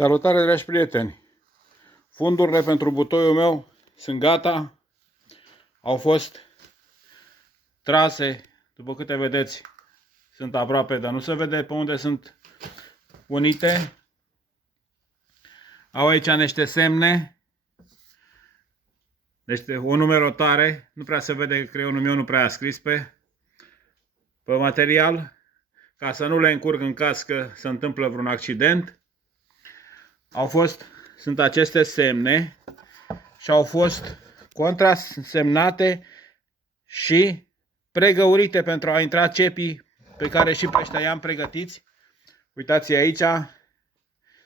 Salutare, dragi prieteni! Fundurile pentru butoiul meu sunt gata. Au fost trase, după câte vedeți, sunt aproape, dar nu se vede pe unde sunt unite. Au aici niște semne, deci o numerotare, nu prea se vede, creionul meu nu prea a scris pe material, ca să nu le încurc în caz că se întâmplă vreun accident. Sunt aceste semne și au fost contrasemnate și pregăurite pentru a intra cepii pe care și pe ăștia i-am pregătiți. Uitați aici,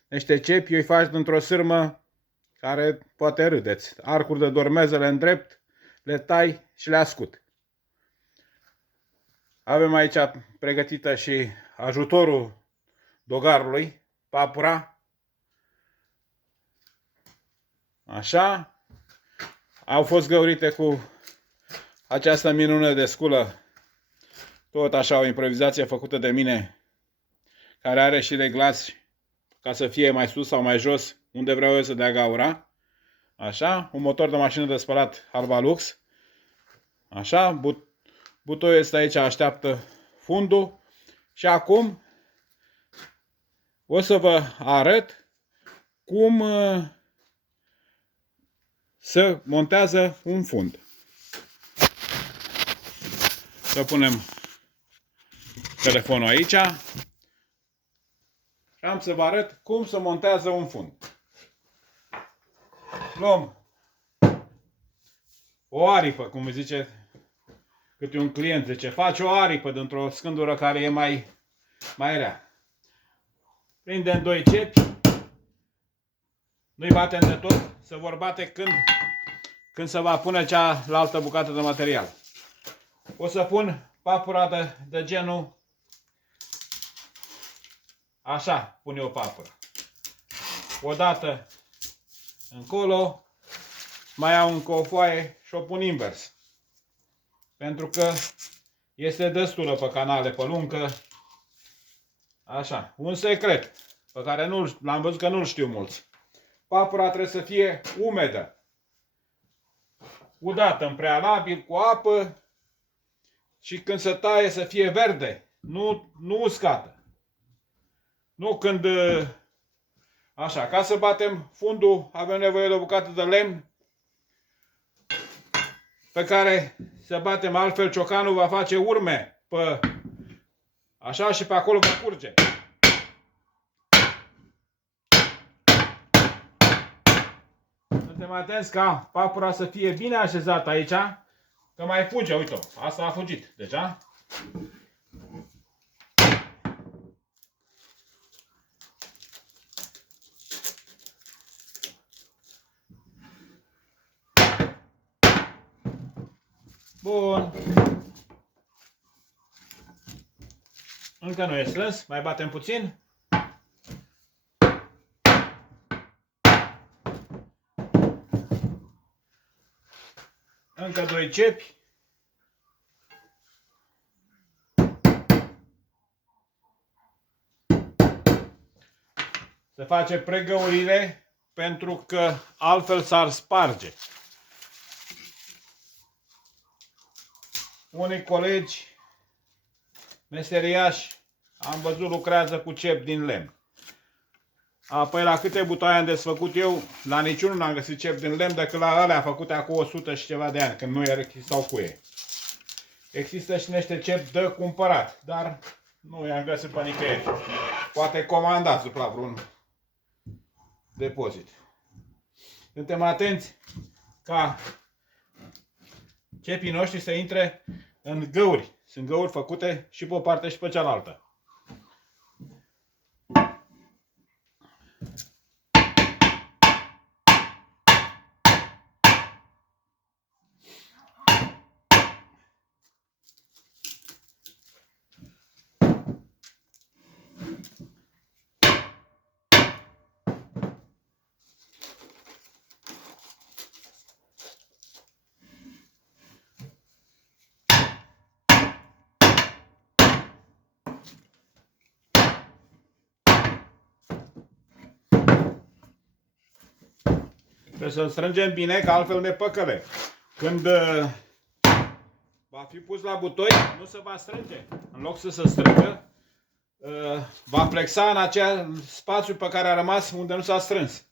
niște cepi, îi faci dintr-o sârmă care poate râdeți. Arcuri de dormezele în drept, le tai și le ascut. Avem aici pregătită și ajutorul dogarului, papura. Așa. Au fost găurite cu această minune de sculă. Tot așa o improvizație făcută de mine, care are și reglați ca să fie mai sus sau mai jos unde vreau eu să dea gaura. Așa, un motor de mașină de spălat Albalux. Așa, butoiul este aici, așteaptă fundul. Și acum o să vă arăt cum se montează un fund. Să punem telefonul aici și am să vă arăt cum se montează un fund. Luăm o aripă, cum zice câte un client, zice, faci o aripă dintr-o scândură care e mai rea. Prindem 2 cepi, nu-i batem de tot, se vor bate când se va pune cealaltă bucată de material. O să pun papura de genul așa, pun eu papura. Odată încolo, mai iau încă o foaie și o pun invers. Pentru că este destulă pe canale, pe lungă. Așa, un secret pe care l-am văzut că nu-l știu mulți. Papura trebuie să fie umedă, udată în prealabil cu apă și când se taie să fie verde, nu uscată. Nu când... Așa, ca să batem fundul avem nevoie de o bucată de lemn pe care să batem, altfel ciocanul va face urme pe așa și pe acolo va curge. Suntem atenți ca papura să fie bine așezată aici, că mai fuge, uite-o, asta a fugit deja. Bun. Încă nu e strâns, mai batem puțin. Încă 2 cepi. Se face pregăurire pentru că altfel s-ar sparge. Unii colegi meseriași am văzut lucrează cu cep din lemn. Apoi la câte butoaie am desfăcut eu, la niciunul n-am găsit cep din lemn decât la alea făcute acum 100 și ceva de ani, când nu existau cuie. Există și niște cep de cumpărat, dar nu i-am găsit pe nicăieri. Poate comandați la vreun depozit. Suntem atenți ca cepii noștri să intre în găuri. Sunt găuri făcute și pe o parte și pe cealaltă. Trebuie să-l strângem bine, că altfel ne păcăle. Când va fi pus la butoi, nu se va strânge. În loc să se strângă, va flexa în acel spațiu pe care a rămas unde nu s-a strâns.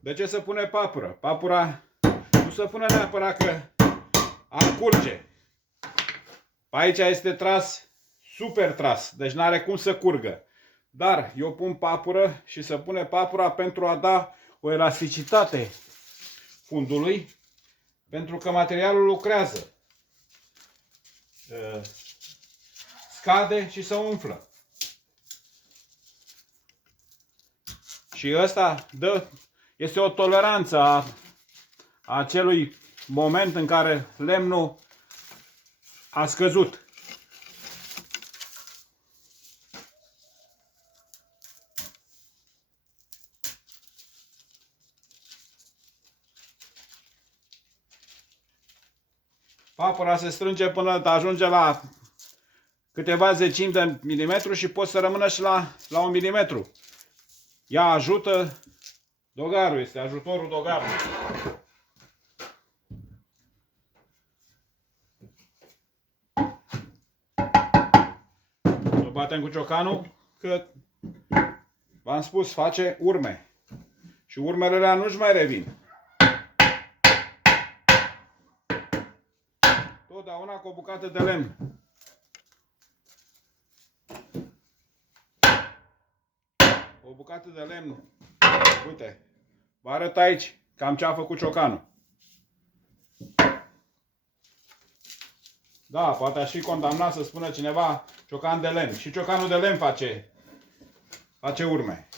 De ce se pune papură? Papura nu se pune neapărat că ar curge. Aici este tras, super tras, deci nu are cum să curgă. Dar eu pun papură și se pune papura pentru a da o elasticitate fundului, pentru că materialul lucrează. Scade și se umflă. Și ăsta este o toleranță a acelui moment în care lemnul a scăzut. Papura se strânge până ajunge la câteva zecimi de milimetru și poate să rămână și la 1 milimetru. Ea ajută dogarul, este ajutorul dogarului. Să batem cu ciocanul, că v-am spus, face urme. Și urmele alea nu-și mai revin. Totdeauna cu o bucată de lemn. O bucată de lemn. Uite, vă arăt aici cam ce a făcut ciocanul. Da, poate aș fi condamnat să spună cineva ciocan de lemn. Și ciocanul de lemn face urme.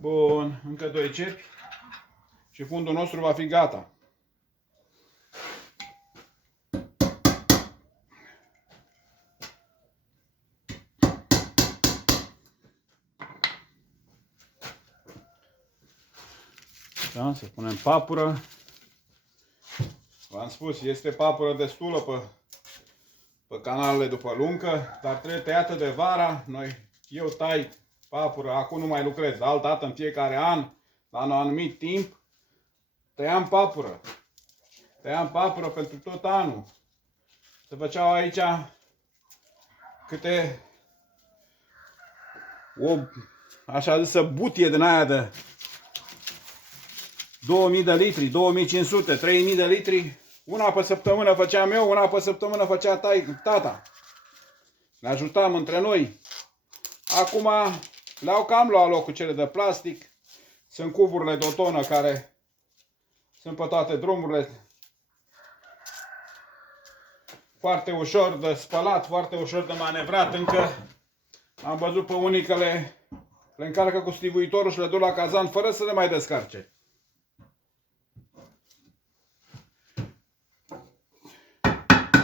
Bun, încă 2 cepi și fundul nostru va fi gata. Da, să punem papură. V-am spus, este papură destulă pe canalele după luncă, dar trebuie tăiată de vara. Eu tai papură, acum nu mai lucrez, altă dată în fiecare an, la un anumit timp, tăiam papură. Tăiam papură pentru tot anul. Se făceau aici câte o așa zisă butie din aia de 2000 de litri, 2500, 3000 de litri. Una pe săptămână făceam eu, una pe săptămână făcea tata. Ne ajutam între noi. Acum le-au cam luat locul cele de plastic. Sunt cuburile de o tonă care sunt pe toate drumurile. Foarte ușor de spălat, foarte ușor de manevrat. Încă am văzut pe unii că le încarcă cu stivuitorul și le duc la cazan fără să le mai descarce.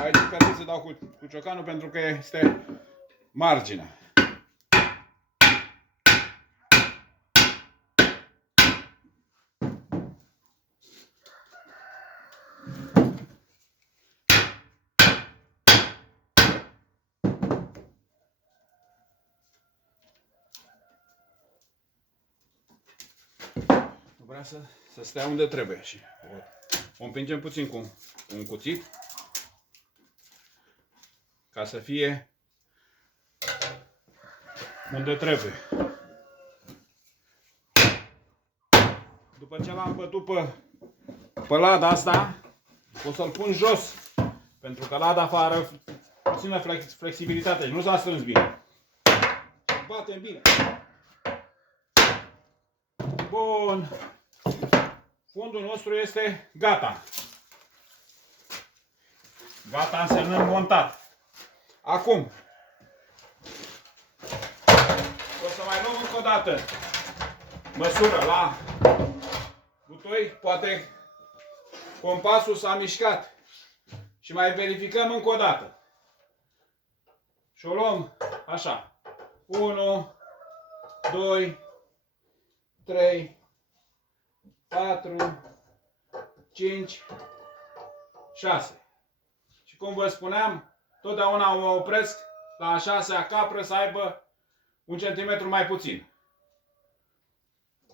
Aici trebuie să dau cu ciocanul pentru că este marginea. Vrea să stea unde trebuie și o împingem puțin cu un cuțit ca să fie unde trebuie. După ce l-am bătut pe lada asta, o să-l pun jos, pentru că lada afară puțină flexibilitate, nu s-a strâns bine. Batem bine. Bun. Fundul nostru este gata. Gata însemnând montat. Acum o să mai luăm încă o dată măsură la butoi. Poate compasul s-a mișcat și mai verificăm încă o dată. Și o luăm așa. 1, 2, 3, 4, 5, 6. Și cum vă spuneam, totdeauna mă opresc la a 6-a capră să aibă 1 centimetru mai puțin.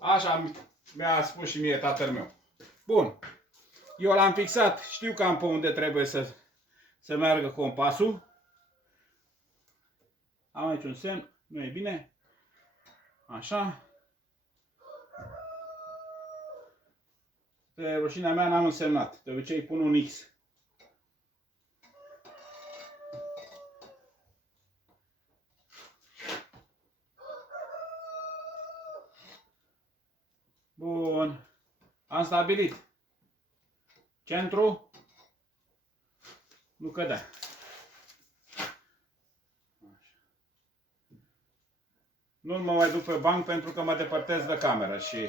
Așa mi-a spus și mie tatăl meu. Bun. Eu l-am fixat, știu cam pe unde trebuie să meargă compasul. Am aici un semn, nu e bine. Așa. Pe rușinea mea n-am însemnat. De obicei pun un X. Bun. Am stabilit. Centru. Nu cădea. Nu mă mai duc pe banc pentru că mă depărtez de cameră și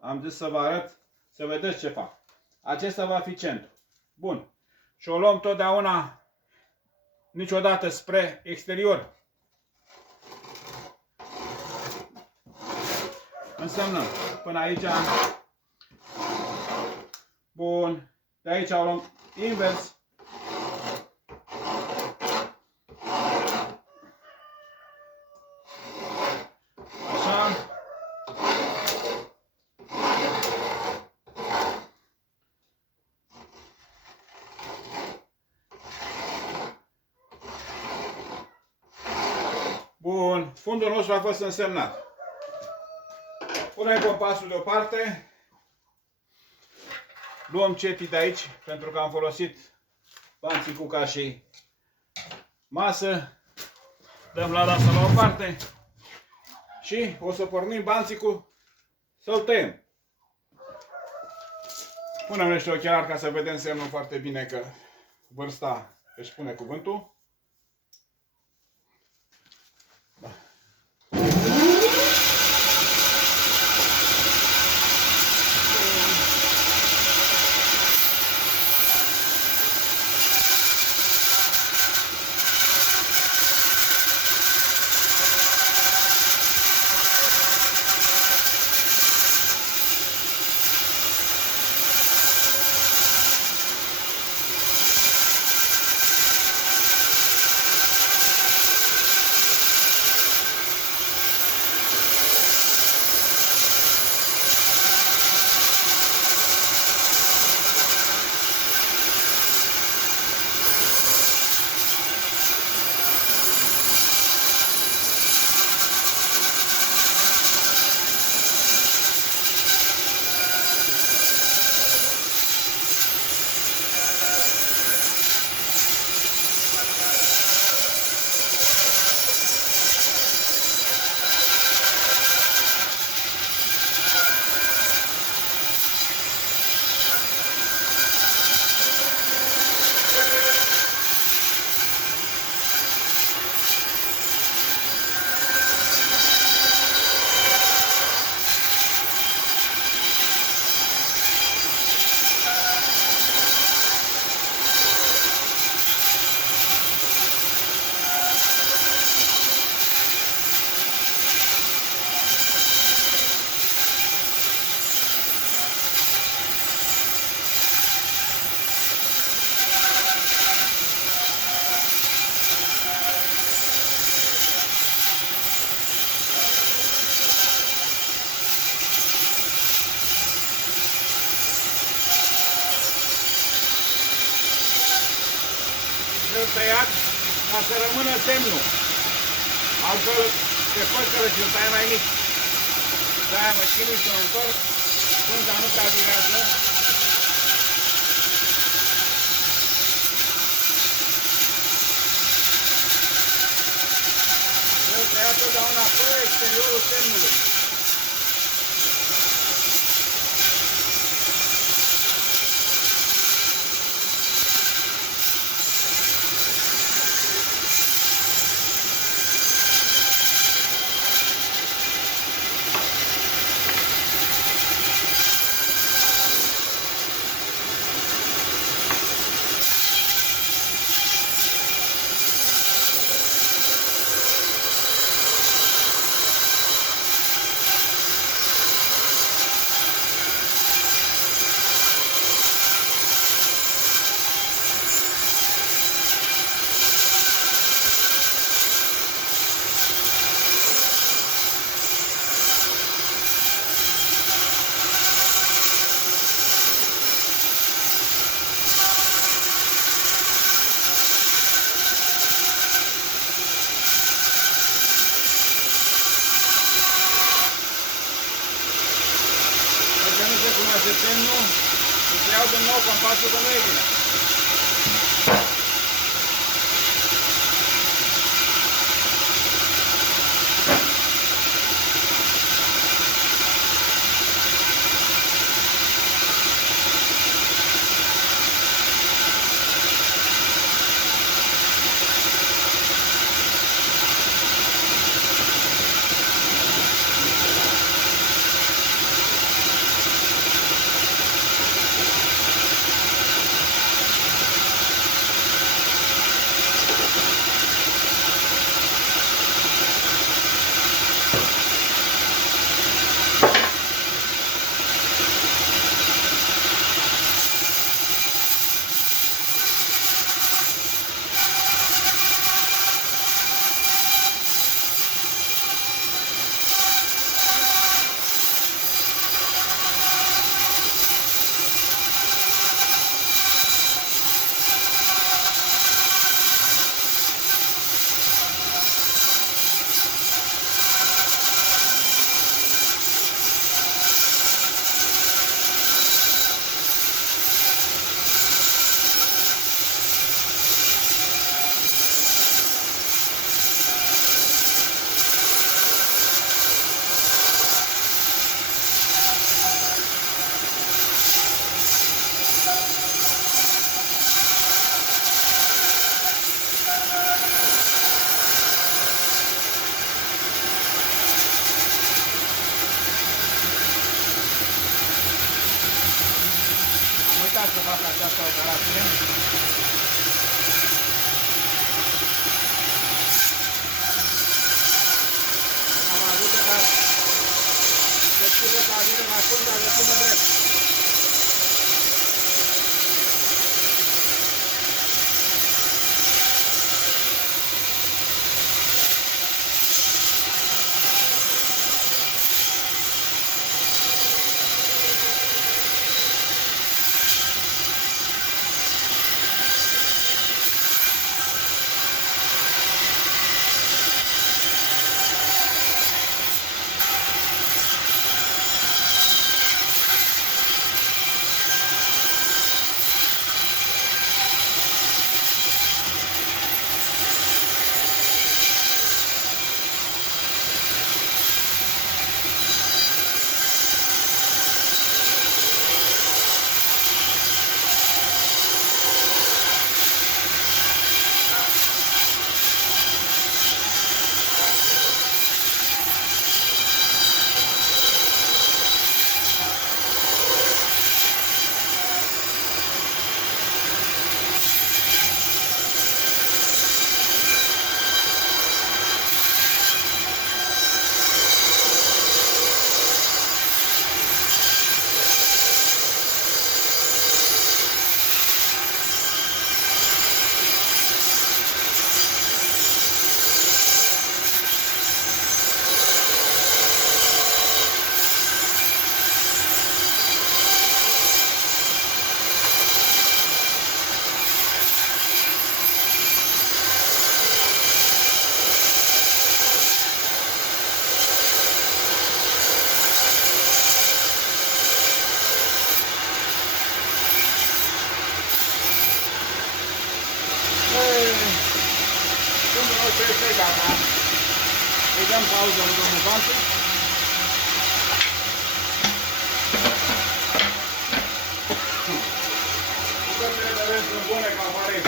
am zis să vă arăt, să vedeți ce fac. Acesta va fi centru. Bun. Și o luăm totdeauna, niciodată spre exterior. Însemnăm. Până aici. Bun. De aici o luăm invers. Bun, fundul nostru a fost însemnat. Punem compasul deoparte. Luăm cetii de aici, pentru că am folosit banțicul ca și masă. Dăm lada asta la o parte. Și o să pornim banțicul să-l tăiem. Punem niște ochelari ca să vedem semnul foarte bine că vârsta își pune cuvântul. Tăiat ca să rămână semnul. Altfel te poți că îl tai mai mic. De-aia mă chinui să mă întorc. Frunza nu prea durează. Trebuie tăiat totdeauna pe exteriorul semnului. trase semnul și să iau din nou compasul că nu e bine. Să fac această operație. Am avut ca să țină ca vine mai acum, dar de până drept. Este gata. Îi dăm pauză lui domnul Bantu. Bucățile de rest sunt bune ca aparent.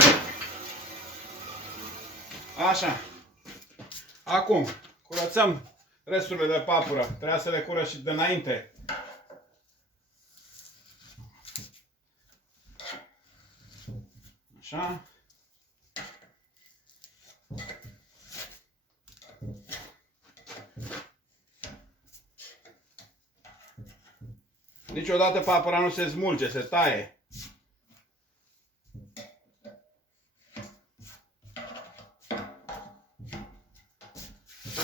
Așa. Acum, curățăm resturile de papură. Trebuia să le curăț și de înainte. Așa. Niciodată papura nu se smulge, se taie.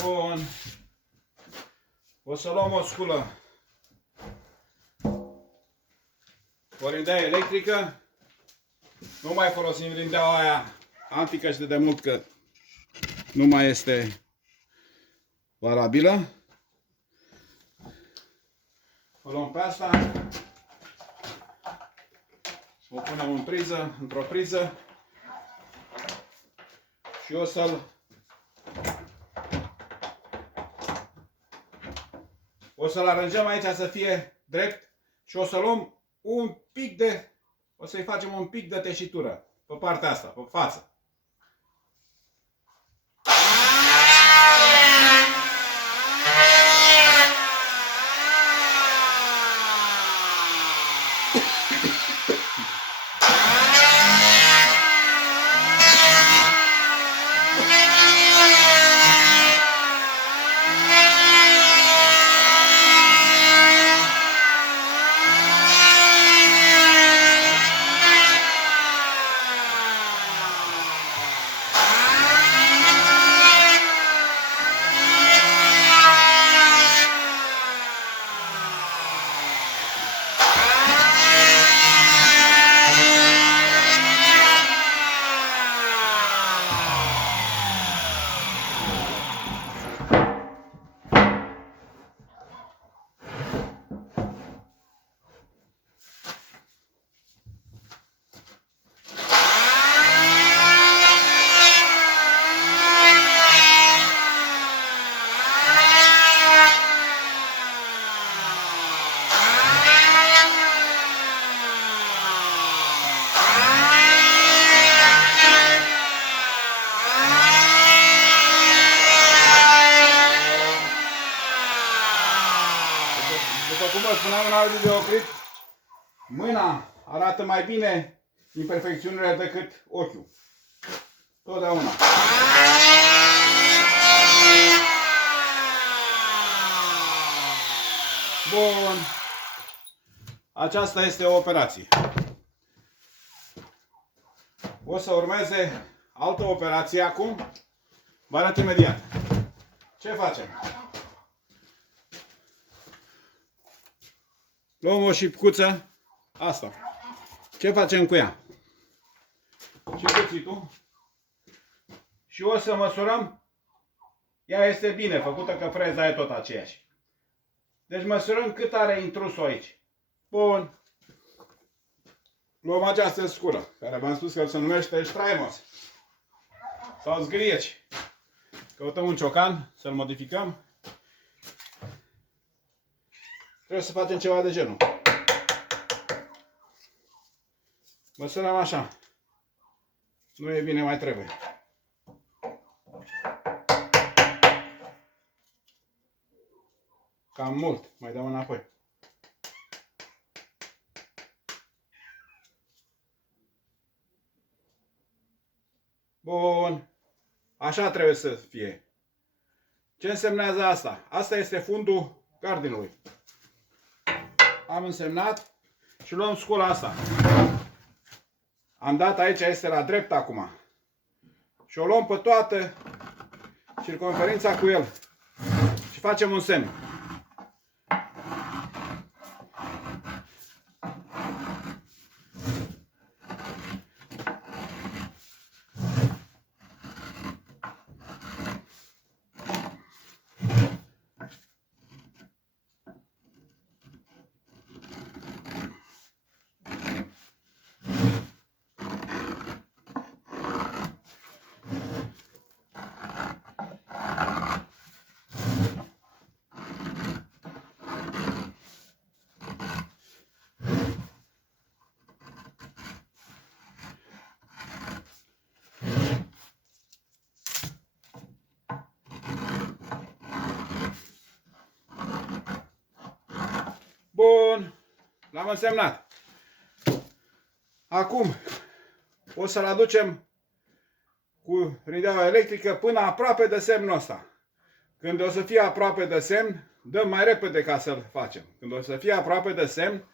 Bun. O să luăm o sculă. O rindea electrică. Nu mai folosim rindeaua aia antică și de mult că nu mai este valabilă. O luăm pe asta. O punem în priză, într-o priză și o să-l aranjăm aici să fie drept și o să luăm un pic de, o să-i facem un pic de teșitură pe partea asta, pe față. După cum vă spuneam în alt videoclip, mâna arată mai bine imperfecțiunile decât ochiul. Totdeauna. Bun. Aceasta este o operație. O să urmeze altă operație acum. Vă arăt imediat. Ce facem? Luăm o șipcuță. Asta. Ce facem cu ea? Și cuțitul. Și o să măsurăm. Ea este bine făcută, că freza e tot aceeași. Deci măsurăm cât are intrusul aici. Bun. Luăm această scură, care v-am spus că se numește Strymos. Sau zgrieci. Căutăm un ciocan, să-l modificăm. Trebuie să facem ceva de genul. Măsurăm așa. Nu e bine, mai trebuie. Cam mult. Mai dăm înapoi. Bun. Așa trebuie să fie. Ce însemnează asta? Asta este fundul gardinului. Am însemnat și luăm scula asta. Am dat aici, este la drept acum. Și o luăm pe toată circumferința cu el. Și facem un semn. Bun, l-am însemnat. Acum o să-l aducem cu rideaua electrică până aproape de semnul ăsta. Când o să fie aproape de semn, dăm mai repede ca să-l facem. Când o să fie aproape de semn,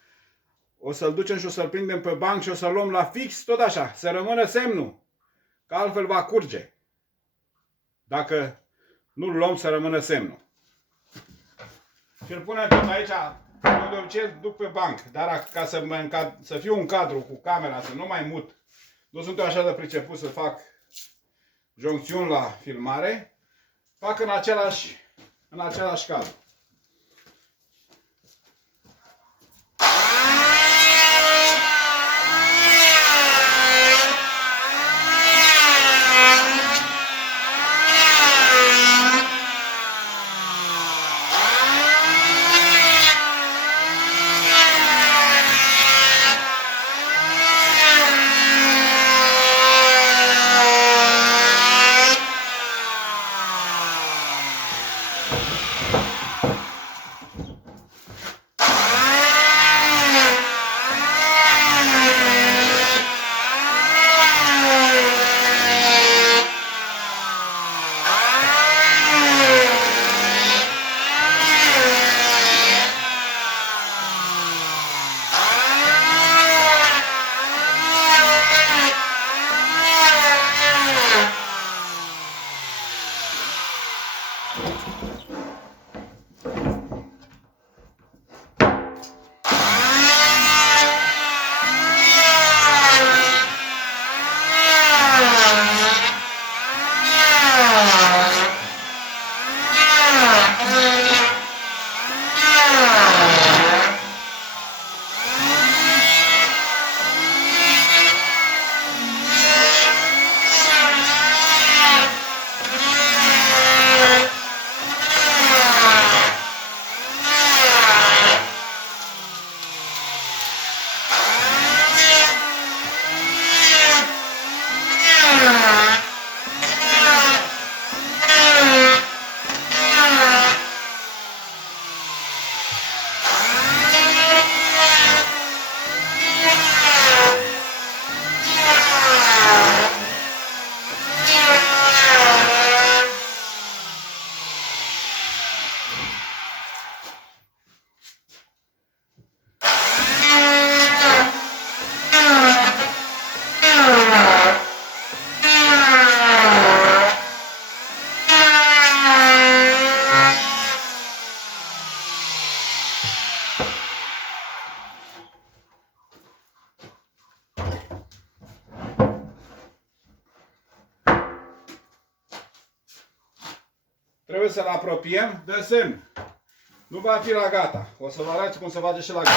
o să-l ducem și o să-l prindem pe banc și o să-l luăm la fix, tot așa, să rămână semnul, că altfel va curge. Dacă nu-l luăm, să rămână semnul. Și îl punem tot aici. Eu de obicei îl duc pe banc, dar ca să fiu în cadru cu camera, să nu mai mut, nu sunt eu așa de priceput să fac joncțiuni la filmare, fac în același cadru. hotărât să-l apropiem, dă semn. Nu va fi la gata. O să vă arăt cum se face și la gata.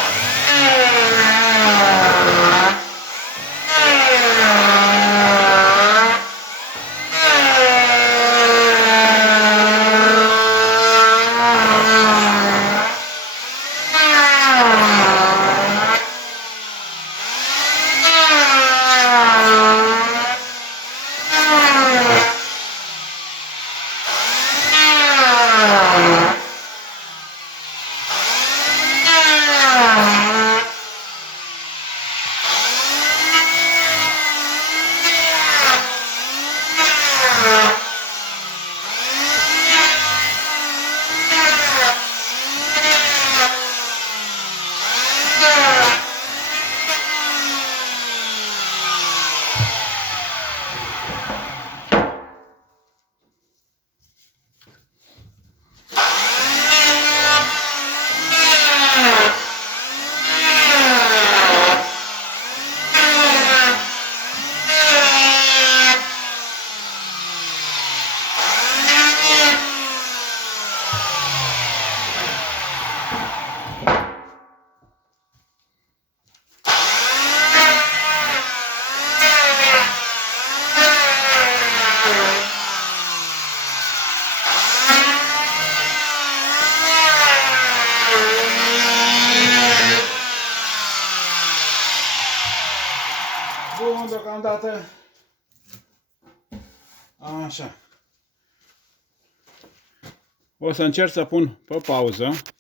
Bun, deocamdată. Așa. O să încerc să pun pe pauză.